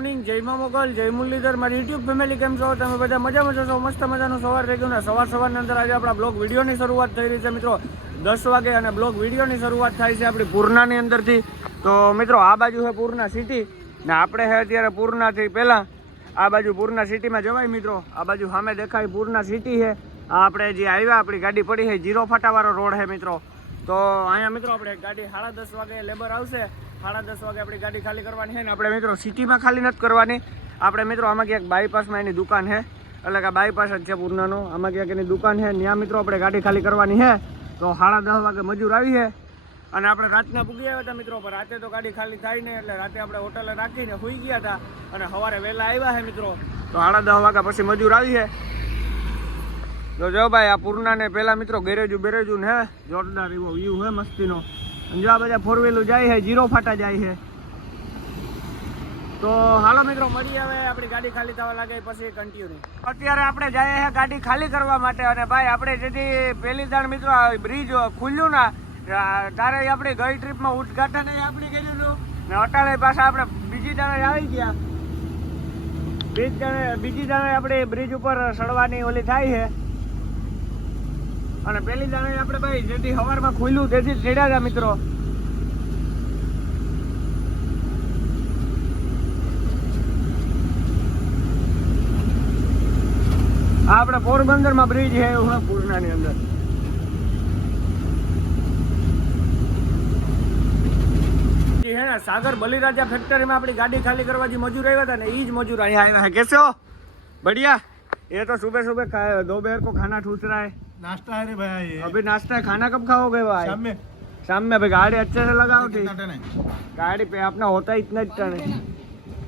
Morning જય મા મોગલ, જય મુરલીધર. મારી યુટ્યુબ ફેમિલી કેમ છો? તમે બધા મજામાં છો? છો મસ્ત મજાનું સવાર થઈ ગયું ને સવાર સવારની અંદર આજે આપણા બ્લોગ વિડીયોની શરૂઆત થઈ રહી છે મિત્રો. દસ વાગે અને બ્લોગ વિડીયોની શરૂઆત થાય છે આપણી પૂર્ણાની અંદરથી. તો મિત્રો, આ બાજુ છે પૂર્ણા સિટી ને આપણે છે અત્યારે પૂર્ણાથી પહેલાં. આ બાજુ પૂર્ણા સિટીમાં જવાય મિત્રો. આ બાજુ સામે દેખાય પૂર્ણા સિટી છે. આપણે જે આવ્યા, આપણી ગાડી પડી છે. જીરો ફાટાવાળો રોડ છે મિત્રો. તો અહીંયા મિત્રો, આપણે ગાડી સાડા દસ વાગે લેબર આવશે. સાડા દસ વાગે આપણી ગાડી ખાલી કરવાની છે ને આપણે મિત્રો સિટીમાં ખાલી નથી કરવાની. આપણે મિત્રો આમાં ક્યાંક બાયપાસમાં એની દુકાન છે. એટલે કે બાયપાસ જ છે પૂર્ણાનું. આમાં ક્યાંક એની દુકાન છે. ત્યાં મિત્રો આપણે ગાડી ખાલી કરવાની છે. તો સાડા દસ વાગે મજૂર આવી છે. અને આપણે રાતના પૂગી આવ્યા હતા મિત્રો, પણ રાતે તો ગાડી ખાલી થાય નહીં. એટલે રાતે આપણે હોટલે રાખીને સુઈ ગયા હતા. અને સવારે વહેલા આવ્યા છે મિત્રો. તો સાડા દસ વાગ્યા પછી મજૂર આવી છે. તો જો ભાઈ, આ પૂર્ણાને પહેલાં મિત્રો ગેરેજુ બેરેજુ ને જોરદાર એવો વ્યૂ હે મસ્તીનો. જો આ બધા ફોર વ્હીલું જાય છે જીરો ફાટા જાય છે. તો હાલો મિત્રો મળી આવે આપણી ગાડી ખાલી થવા લાગે, પછી કન્ટિન્યુ અત્યારે આપણે જઈએ છીએ ગાડી ખાલી કરવા માટે અને ભાઈ, આપણે જેથી પહેલી દાણ મિત્રો બ્રિજ ખુલ્યું ના તારે આપણે ગઈ ટ્રીપમાં ઉદઘાટન આપણે કર્યું હતું. ને અટાળે પાછા આપણે બીજી દાણે આવી ગયા. દાણે બીજી દાણે આપણે બ્રિજ ઉપર સડવાની ઓલી થાય છે. અને પહેલી દાણે આપણે ભાઈ જેથી સવારમાં ખુલ્યું તેથી ચડ્યા હતા મિત્રો. આપણે પોરબંદરમાં બ્રિજ છે પૂર્ણાની અંદર. સાગર બલિરાજા ફેક્ટરીમાં આપણી ગાડી ખાલી કરવાથી મજૂર આવ્યા હતા ને એ જ મજૂર અહીંયા આવ્યા કેસો બઢિયા. એ તો સુબે સુબહ દો બેર કો ખાના ઠૂસ नाश्ता है रे भैया ये अभी नाश्ता है खाना कब खाओगे भाई शाम में शाम में भाई गाड़ी अच्छे से लगाओ कितना ठीक टन है गाड़ी पे अपना होता ही इतना જ टन है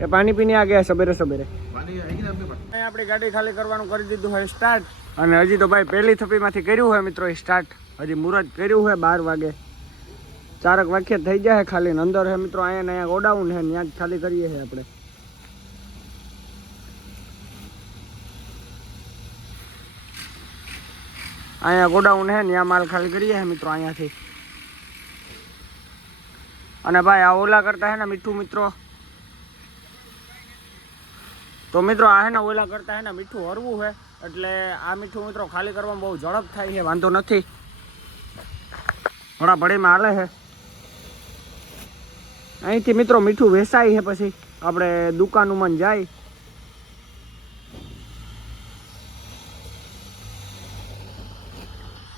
ये पानी पीने आ गया सवेरे सवेरे पानी आएगी ना आपके पास અહીંયા આપણી ગાડી ખાલી કરવાનું કરી દીધું હોય સ્ટાર્ટ અને હજી તો ભાઈ પહેલી થપ્પીમાંથી કર્યું હોય મિત્રો સ્ટાર્ટ હજી મુહૂર્ત કર્યું હોય બાર વાગે ચારક વાક્ય થઈ જાય ખાલી ને અંદર હે મિત્રો અહીંયા ને અહીંયા ગોડાઉન છે ત્યાં જ ખાલી કરીએ છીએ આપણે અહીંયા ગોડાઉન છે ત્યાં માલ ખાલી કરીએ મિત્રો અહીંયાથી. અને ભાઈ આ ઓલા કરતા હે ને મીઠું મિત્રો. તો મિત્રો આ હે ને ઓલા કરતા હે ને મીઠું હરવું છે, એટલે આ મીઠું મિત્રો ખાલી કરવામાં બહુ ઝડપ થાય છે, વાંધો નથી. થોડા ભળીમાં હાલે છે. અહીંથી મિત્રો મીઠું વેસાય છે પછી. આપણે દુકાનોમાં જાય.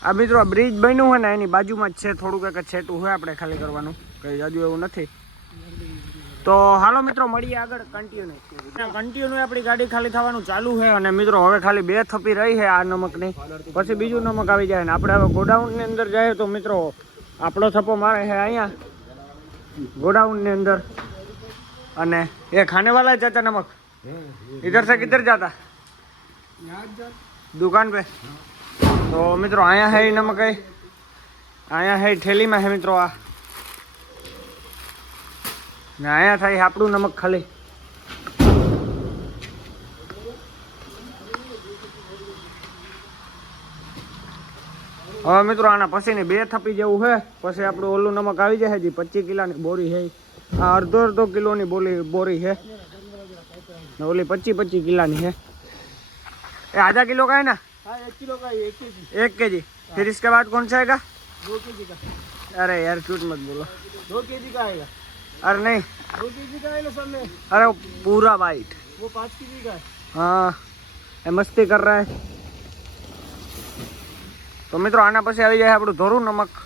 આ મિત્રો બ્રિજ બન્યું હોય ને એની બાજુમાં જ છે થોડુંક એક છેટું હોય આપણે ખાલી કરવાનું. કંઈ જાજુ એવું નથી. તો હાલો મિત્રો મળીએ આગળ કન્ટિન્યુ કન્ટિન્યુ આપણી ગાડી ખાલી થવાનું ચાલુ છે અને મિત્રો હવે ખાલી બે થપી રહી છે આ નમકની. પછી બીજું નમક આવી જાય ને. આપણે હવે ગોડાઉનની અંદર જઈએ તો મિત્રો આપણો થપ્પો મારે છે અહીંયા. ગોડાઉનની અંદર. અને એ ખાનેવાલા જતા નમક. ઇધર સે કિધર જતા? દુકાન પે? તો મિત્રો, અહીંયા હે નમકઈ અહીંયા હે ઠેલીમાં હે મિત્રો આ. ને અહીંયા થાય આપણું નમક ખાલી. હવે મિત્રો, આના પછીની બે થપી જેવું છે પછી આપણું ઓલું નમક આવી જાય હજી પચીસ કિલાની બોરી છે આ અડધો અડધો કિલોની બોલી બોરી છે ઓલી પચીસ પચીસ કિલાની હે. એ આધા કિલો કાંઈ ના? हाँ एक किलो का एक के जी एक के जी फिर इसके बाद कौन सा आएगा दो के जी का अरे यार झूठ मत बोलो दो के जी का आएगा अरे नहीं दो के जी का है ना सब में अरे वो पूरा वाइट वो पाँच के जी का है હા એ મસ્તી કર રહા હે તો મિત્રો આના પછી આવી જાય આપણું ધોરું નમક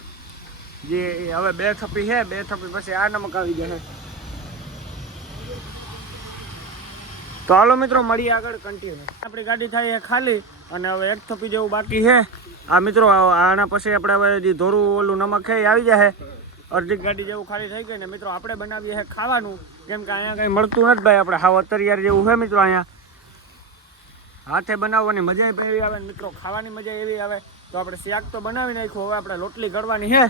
જે હવે બે થપ્પી છે બે થપ્પી પછી આ નમક આવી જશે તો હાલો મિત્રો મળીએ આગળ કન્ટિન્યુ આપણી ગાડી થાય છે ખાલી અને હવે એક થપી જેવું બાકી છે. આ મિત્રો આના પછી આપણે હવે જે ધોરું ઓલું નમક છે એ આવી જશે અડધી ગાડી જેવું ખાલી થઈ ગઈ ને મિત્રો, આપણે બનાવીએ છે ખાવાનું. કેમ કે અહીંયા કંઈ મળતું નથી ભાઈ, આપણે હાવ અતરિયાર જેવું છે મિત્રો અહીંયા. હાથે બનાવવાની મજા એવી આવે મિત્રો, ખાવાની મજા એવી આવે. તો આપણે શાક તો બનાવી નાખ્યું, હવે આપણે લોટલી ગળવાની છે.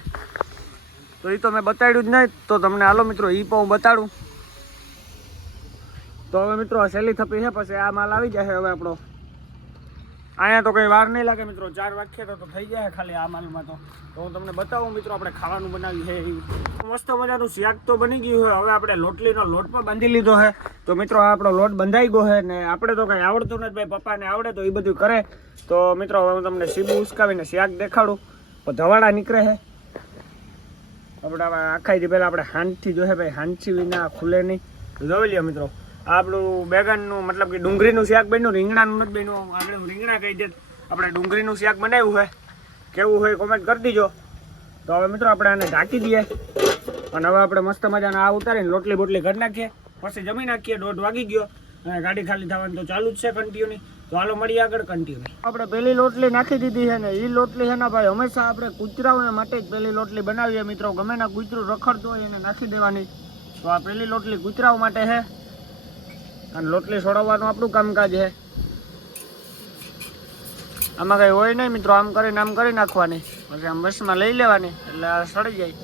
તો એ તો મેં બતાડ્યું જ નહીં. તો તમને હાલો મિત્રો એ પણ હું બતાડું. તો હવે મિત્રો સહેલી થપી છે, પછી આ માલ આવી જશે હવે આપણો. અહીંયા તો કંઈ વાર નહીં લાગે મિત્રો. ચાર વાગ્યે તો થઈ જાય ખાલી આ માલમાં તો. તો હું તમને બતાવું મિત્રો, આપણે ખાવાનું બનાવ્યું છે એ મસ્ત મજાનું શાક તો બની ગયું છે. હવે આપણે લોટલીનો લોટ પણ બાંધી લીધો છે. તો મિત્રો, આ આપણો લોટ બંધાઈ ગયો છે ને આપણે તો કંઈ આવડતું નથી ભાઈ. પપ્પાને આવડે તો એ બધું કરે. તો મિત્રો, હવે હું તમને સીબું ઉસકાવીને શાક દેખાડું. તો ધવાડા નીકળે છે. આપણે આખાથી પહેલાં આપણે હાંડથી જોશે ભાઈ. હાંડથી વિના ખુલે નહીં. જોઈ લ્યો મિત્રો. આપણું બેગનનું મતલબ કે ડુંગળીનું શાક બન્યું, રીંગણાનું નથી બન્યું. આપણે રીંગણા કહી દે, આપણે ડુંગળીનું શાક બનાવ્યું હોય કેવું હોય કોમેન્ટ કરી દીજો. તો હવે મિત્રો આપણે આને ઢાંકી દઈએ. અને હવે આપણે મસ્ત મજાના આ ઉતારીને લોટલી બોટલી કરી નાખીએ. પછી જમી નાખીએ, દોઢ વાગી ગયો. અને ગાડી ખાલી થવાની તો ચાલુ જ છે કન્ટિન્યુની તો હાલો મળીએ આગળ કન્ટિન્યુ આપણે પહેલી લોટલી નાખી દીધી છે ને એ લોટલી છે ને ભાઈ, હંમેશા આપણે કૂતરાઓને માટે જ પહેલી લોટલી બનાવીએ મિત્રો. ગમે ના કૂતરું રખડતું હોય એને નાખી દેવાની. તો આ પેલી લોટલી કૂતરાઓ માટે છે અને લોટલી છોડાવવાનું આપણું કામકાજ છે. આમાં કઈ હોય નહીં મિત્રો, આમ કરીને આમ કરી નાખવાની. પછી આમ બસમાં લઈ લેવાની, એટલે આ સડી જાય.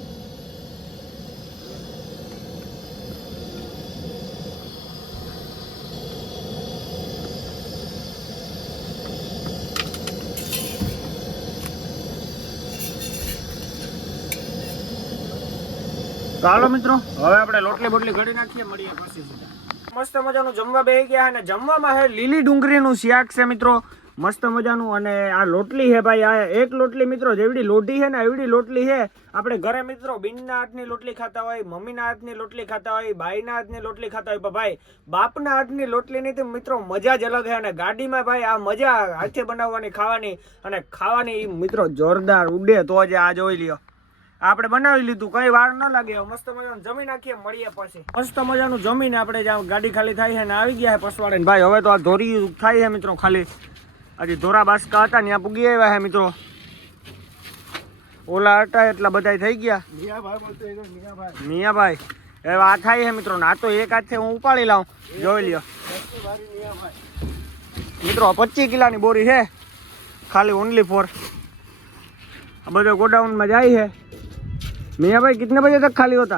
ચાલો મિત્રો, હવે આપણે લોટલી બોટલી ઘડી નાખીએ, મળીએ પછી મસ્ત મજાનું જમવા બેસી ગયા અને જમવામાં હે લીલી ડુંગળીનું શાક છે મિત્રો. મસ્ત મજાનું અને આ લોટલી હે ભાઈ, આ એક લોટલી મિત્રો જેવડી લોટી છે ને એવડી લોટલી હે. આપણે ઘરે મિત્રો બિનના હાથની લોટલી ખાતા હોય, મમ્મીના હાથની લોટલી ખાતા હોય ભાઈના હાથની લોટલી ખાતા હોય, પણ ભાઈ, બાપના હાથની લોટલીની તો મિત્રો મજા જ અલગ હે અને ગાડીમાં ભાઈ આ મજા હાથે બનાવવાની, ખાવાની અને ખાવાની મિત્રો જોરદાર ઉડે તો જ આ જોઈ લ્યો. આપણે બનાવી લીધું. કઈ વાર ન લાગે. મસ્ત મજાનું જમી નાખીએ મળીએ પછી. મસ્ત મજાનું જમીને આપણે જ્યાં ગાડી ખાલી થાય છે ને આવી ગયા છે પસવાડે. ભાઈ હવે તો આ ધોરી થાય છે મિત્રો ખાલી. આજે ધોરા બાસકા હતા ત્યાં પૂગી આવ્યા છે મિત્રો. ઓલા હતા એટલા બધા થઈ ગયા. મિયાભાઈ હવે આ થાય છે મિત્રો આ તો એક હાથે હું ઉપાડી લાવ. જોઈ લ્યો. મિત્રો પચીસ કિલાની બોરી છે. ખાલી ઓનલી ફોર આ બધો ગોડાઉનમાં જાય છે. मियाँ भाई कितने बजे तक खाली होता?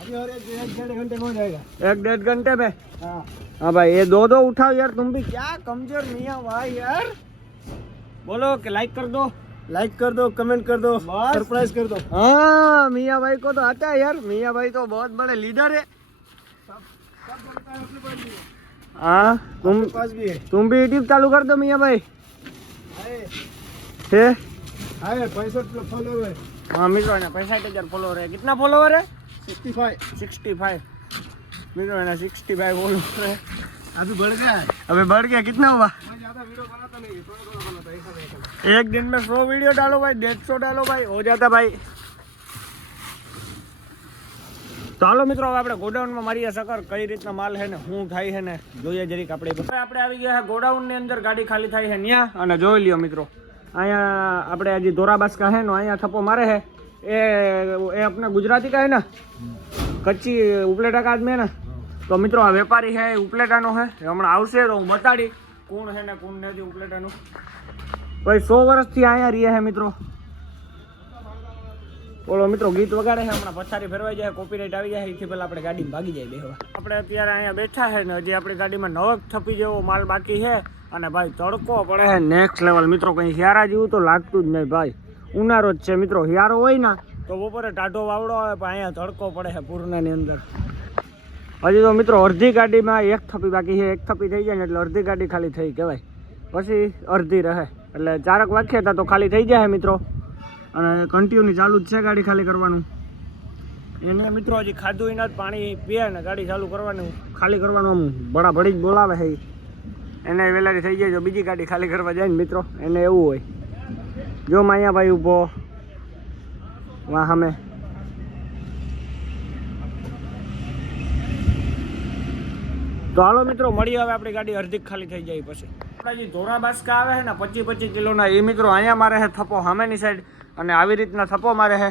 अभी और एक डेढ़ घंटे में हो जाएगा। एक डेढ़ घंटे में? हाँ।, हाँ। भाई ये दो दो उठाओ यार तुम भी। क्या कमज़ोर मियाँ भाई यार। बोलो कि लाइक कर दो। लाइक कर दो कमेंट कर दो सरप्राइज़ कर दो। हाँ मिया भाई को तो आता है यार। मिया भाई तो बहुत बड़े लीडर है। हाँ तुम पास भी है। तुम भी यूट्यूब चालू कर दो मिया भाई। है। पैंसठ फॉलोअर है मित्रों ने पैंसठ हजार फॉलोवर है कितना फॉलोवर है सिक्सटी फाइव सिक्सटी फाइव मित्रों ने सिक्सटी फाइव फॉलोवर है अभी बढ़ गया है अबे बढ़ गया कितना हुआ मैं ज़्यादा वीडियो बनाता नहीं थोड़ा थोड़ा बनाता ऐसा नहीं एक दिन में सौ वीडियो डालो भाई डेढ़ सौ डालो भाई हो जाता भाई તો હાલો મિત્રો હવે આપણે ગોડાઉનમાં મારીએ સકર કઈ રીતના માલ છે ને શું થાય છે ને જોઈએ જરીક આપણે હવે આપણે આવી ગયા છે ગોડાઉનની અંદર ગાડી ખાલી થાય છે ત્યાં અને જોઈ લ્યો મિત્રો અહીંયા આપણે હજી ધોરાબાસ કહે નો અહીંયા થપ્પો મારે હે એ એ આપણે ગુજરાતી કહે ને? કચ્છી ઉપલેટા કાઢ મેં ને. તો મિત્રો, આ વેપારી હે ઉપલેટાનો હે હમણાં આવશે તો હું બતાડી કોણ હે ને કોણ નથી ઉપલેટાનું. ભાઈ, સો વર્ષથી અહીંયા રહીએ હે મિત્રો. બોલો મિત્રો, ગીત વગાડે છે, હમણાં પછારી ફેરવાઈ જાય કોપીરાઇટ આવી જાય, એથી પહેલાં આપણે ગાડીમાં ભાગી જાય બેહવા. આપણે અત્યારે અહીંયા બેઠા છે ને, હજી આપણી ગાડીમાં નવક થપી જેવો માલ બાકી છે. અને ભાઈ તડકો પડે છે નેક્સ્ટ લેવલ મિત્રો, કંઈ હિયારા જેવું તો લાગતું જ નહીં ભાઈ. ઉનાળો જ છે, મિત્રો. હિયારો હોય ને, તો બપોરે ટાઢો વાવડો આવે, પણ અહીંયા તડકો પડે છે પૂર્ણની અંદર. હજી તો, મિત્રો, અડધી ગાડીમાં એક થપી બાકી છે. એક થપી થઈ જાય ને એટલે અડધી ગાડી ખાલી થઈ કહેવાય. પછી અડધી રહે. એટલે ચારક વાગ્યા હતા તો ખાલી થઈ જાય મિત્રો. અને કન્ટિન્યુ ચાલુ જ છે ગાડી ખાલી કરવાનું. એને, મિત્રો, હજી ખાધું એના પાણી પીએ ને ગાડી ચાલુ કરવાનું. ખાલી કરવાનું આમ ભડા ભડી જ બોલાવે છે. એને વેલારી થઈ જાય જો બીજી ગાડી ખાલી કરવા જાય ને મિત્રો, એને એવું હોય. જો માયાભાઈ ઊભો વાહ સામે તો હાલો મિત્રો મળી હવે આપણી ગાડી અડધી ખાલી થઈ જાય પછી. આપણા બાસકા આવે છે ને, પચીસ પચીસ કિલોના એ મિત્રો અહીંયા મારે છે થપ્પો સામેની સાઈડ અને આવી રીતના થપ્પો મારે છે.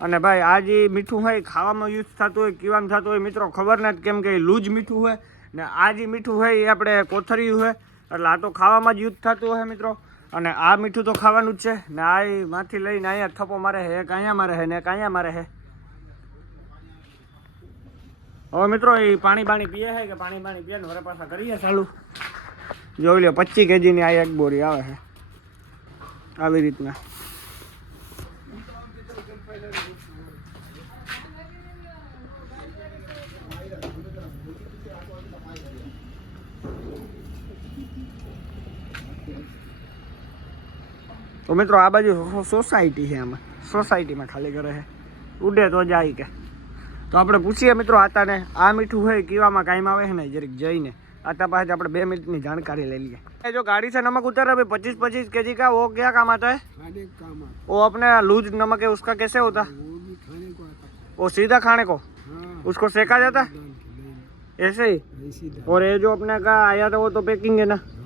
અને ભાઈ, આ મીઠું હોય ખાવામાં યુઝ થતું હોય પીવામાં થતું હોય, મિત્રો, ખબર નથી કેમ કે લૂજ મીઠું હોય. ને આ જે મીઠું હોય એ આપણે કોથર્યું હોય, એટલે આ તો ખાવામાં જ યુઝ થતું હોય મિત્રો. અને આ મીઠું તો ખાવાનું જ છે. ને આ માંથી લઈને અહીંયા થપ્પો મારે હે, એક અહીંયા મારે હે ને એક અહીંયા મારે હે. હવે મિત્રો એ પાણી બાણી પીએ છે કે પાણી બાણી પીએ ને વરે પાછા કરીએ ચાલુ. જોઈ લો પચીસ કેજીની આ એક બોરી આવે છે આવી રીતના. તો મિત્રો આ બાજુ સો- સોસાયટી છે આમાં સોસાયટીમાં ખાલી કરે છે ઉડે તો જાય કે તો આપણે પૂછીએ મિત્રો આતાને આ મીઠું હોય કીવામાં કાયમ આવે છે ને જરીક જઈને આતા પાસે આપણે બે મિનિટની જાણકારી લઈ લઈએ ये जो गाड़ी से नमक उतर रहा है पच्चीस पच्चीस के जी का वो क्या काम आता है खाने का काम आता वो अपने लूज नमक है उसका कैसे होता है है। वो भी खाने को आता है। वो सीधा खाने को हाँ उसको सेका जाता है दाल के नहीं, ऐसे ही नहीं, ऐसी दाल। और ये जो अपने का आया था वो तो पैकिंग है ना हाँ।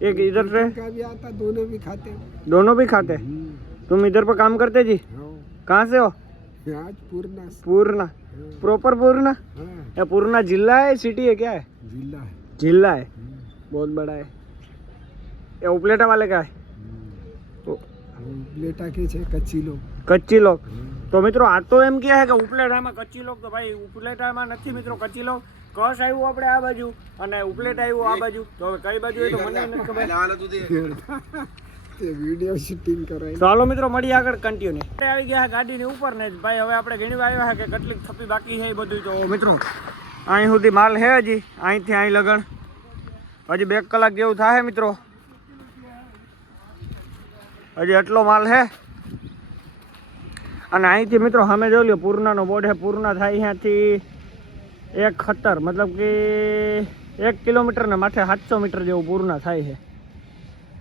एक इधर से दोनों भी खाते दोनों भी खाते तुम इधर पर काम करते जी कहाँ से हो पूर्णा पूर्णा प्रॉपर पूर्णा या पूर्णा जिला है सिटी है क्या है जिला है जिला है बहुत बड़ा है या उपलेटा वाले का है उपलेटा के कच्ची लोग કચ્છી લોક. તો મિત્રો આ તો એમ કહે છે કે ઉપલેટામાં કચ્છી લોક તો ભાઈ ઉપલેટામાં નથી મિત્રો કચ્છી લોક. કસ આવ્યું આપણે આ બાજુ અને ઉપલેટ આવ્યું આ બાજુ. તો હવે કઈ બાજુ એ તો મને નથી ખબર. ચાલો વિડિયો શૂટિંગ કરાય. તો હાલો મિત્રો મળી આગળ કન્ટિન્યુ આપણે આવી ગયા છે ગાડીની ઉપર ને ભાઈ હવે આપણે ઘણી આવ્યા છે કે કેટલીક થપી બાકી છે એ બધું તો મિત્રો અહીં સુધી માલ છે હજી. અહીંથી અહીં લગણ હજી બે કલાક જેવું થાય મિત્રો. હજી એટલો માલ છે. અને અહીંથી મિત્રો સામે જોઈ લો પૂર્ણાનો બોર્ડ છે. પૂર્ણા થાય ત્યાંથી એક ખતર, મતલબ કે એક કિલોમીટરના માથે સાતસો મીટર જેવું પૂર્ણા થાય છે.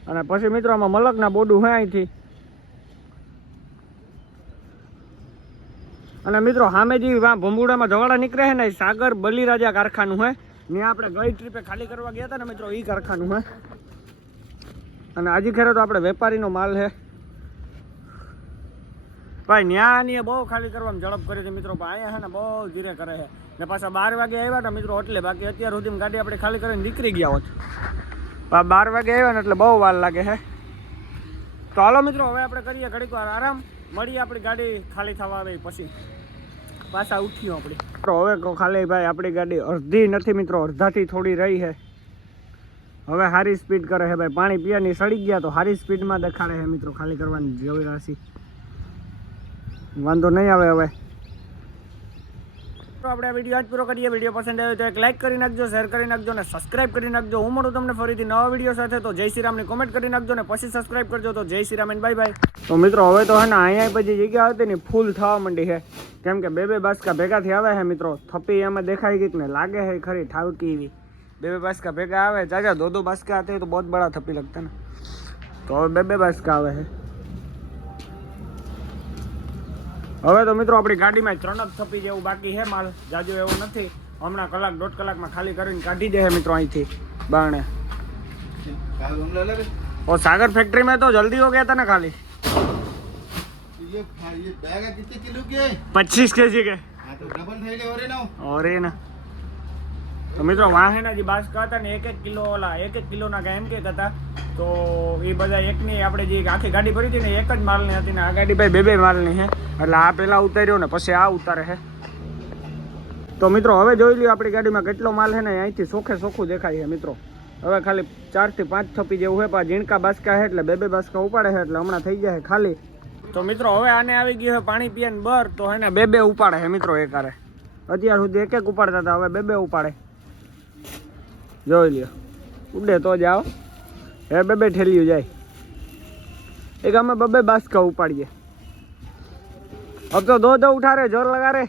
અને પછી મિત્રો આમાં મલકના બોડું હોય અહીંથી. અને મિત્રો સામે જે ભંબુડામાં ધવાડા નીકળે છે ને સાગર બલિરાજા કારખાનું હોય ને આપણે ગઈ ટ્રીપે ખાલી કરવા ગયા હતા ને મિત્રો એ કારખાનું હે અને આજે ખેરે તો આપણે વેપારીનો માલ છે. ભાઈ ન્યાની બહુ ખાલી કરવામાં ઝડપ કરી હતી મિત્રો. પણ અહીંયા છે ને બહુ ધીરે કરે છે. ને પાછા બાર વાગે આવ્યા હતા મિત્રો, એટલે બાકી અત્યાર સુધીમાં ગાડી આપણે ખાલી કરીને નીકળી ગયા હોત. બાર વાગે આવ્યા ને એટલે બહુ વાર લાગે છે તો હાલો મિત્રો, હવે આપણે કરીએ ઘડીક વાર આરામ. મળીએ આપણી ગાડી ખાલી થવા આવે પછી. પાછા ઉઠીએ આપણી. મિત્રો હવે ખાલી ભાઈ, આપણી ગાડી અડધી નથી મિત્રો, અડધાથી થોડી રહી છે. હવે સારી સ્પીડ કરે છે ભાઈ. પાણી પીવાની સડી ગયા તો સારી સ્પીડમાં દેખાડે છે મિત્રો, ખાલી કરવાની જેવી રાશી વાંધો નહીં આવે હવે. તો આપણે આ વીડિયો આજ પૂરો કરીએ. વીડિયો પસંદ આવ્યો તો એક લાઇક કરી નાખજો શેર કરી નાખજો અને સબસ્ક્રાઇબ કરી નાખજો. હું મળું તમને ફરીથી નવા વીડિયો સાથે. તો જય શ્રીરામની કોમેન્ટ કરી નાખજો ને પછી સબસ્ક્રાઇબ કરજો. તો જય શ્રી બાય બાય તો મિત્રો હવે તો હે ને અહીંયા પછી જગ્યા હતી ને ફૂલ થવા માંડી છે. કેમ કે બે બે બાસકા ભેગાથી આવે છે મિત્રો. થપ્પી એમાં દેખાઈ ગઈ કે ને લાગે છે ખરી ઠાવકી એવી. બે બે બાસકા ભેગા આવે. ચાચા દો દો બાસકા આતે તો બહુ બડા થપ્પી લગતા ને. તો હવે બે બે બાસકા આવે છે. હવે તો મિત્રો આપણી ગાડીમાં ત્રણ જ થપી જેવું બાકી છે માલ જાજુ એવું નથી હમણાં કલાક દોઢ કલાકમાં ખાલી કરીને કાઢી દે છે મિત્રો અહીંથી બારણે और सागर फैक्ट्री में तो जल्दी हो गया था ना खाली ये ये बैग है कितने किलो के पच्चीस के जी के हाँ तो डबल थैले हो रहे ना और ये ना તો મિત્રો વાહે ના જે બાસકા હતા ને એક એક કિલો ઓલા એક એક કિલોના કાંઈ એમ કે હતા તો એ બધા એકની આપણે જે આખી ગાડી ભરી હતી ને, એક જ માલની હતી ને, આ ગાડી ભાઈ બે બે માલની છે એટલે આ પહેલાં ઉતાર્યો ને, પછી આ ઉતારે છે તો મિત્રો, હવે જોઈ લ્યો આપણી ગાડીમાં કેટલો માલ છે ને, અહીંથી સોખે સોખું દેખાય છે મિત્રો. હવે ખાલી ચારથી પાંચ થપી જેવું છે પણ ઝીણકા બાસકા છે એટલે બે બે બાસકા ઉપાડે છે એટલે હમણાં થઈ જાય ખાલી. તો મિત્રો, હવે આને આવી ગયું છે પાણી પીએ ને બર, તો એને બે બે ઉપાડે છે મિત્રો એકારે. અત્યાર સુધી એક એક ઉપાડતા હતા, હવે બે બે ઉપાડે. જોઈ લ્યો. ઉડે તો જાઓ હે બબે ઠેલ્યું જાય. એક અમે બબે બાસકા ઉપાડીએ. અબ તો દો દો ઉઠા રે જોર લગા રે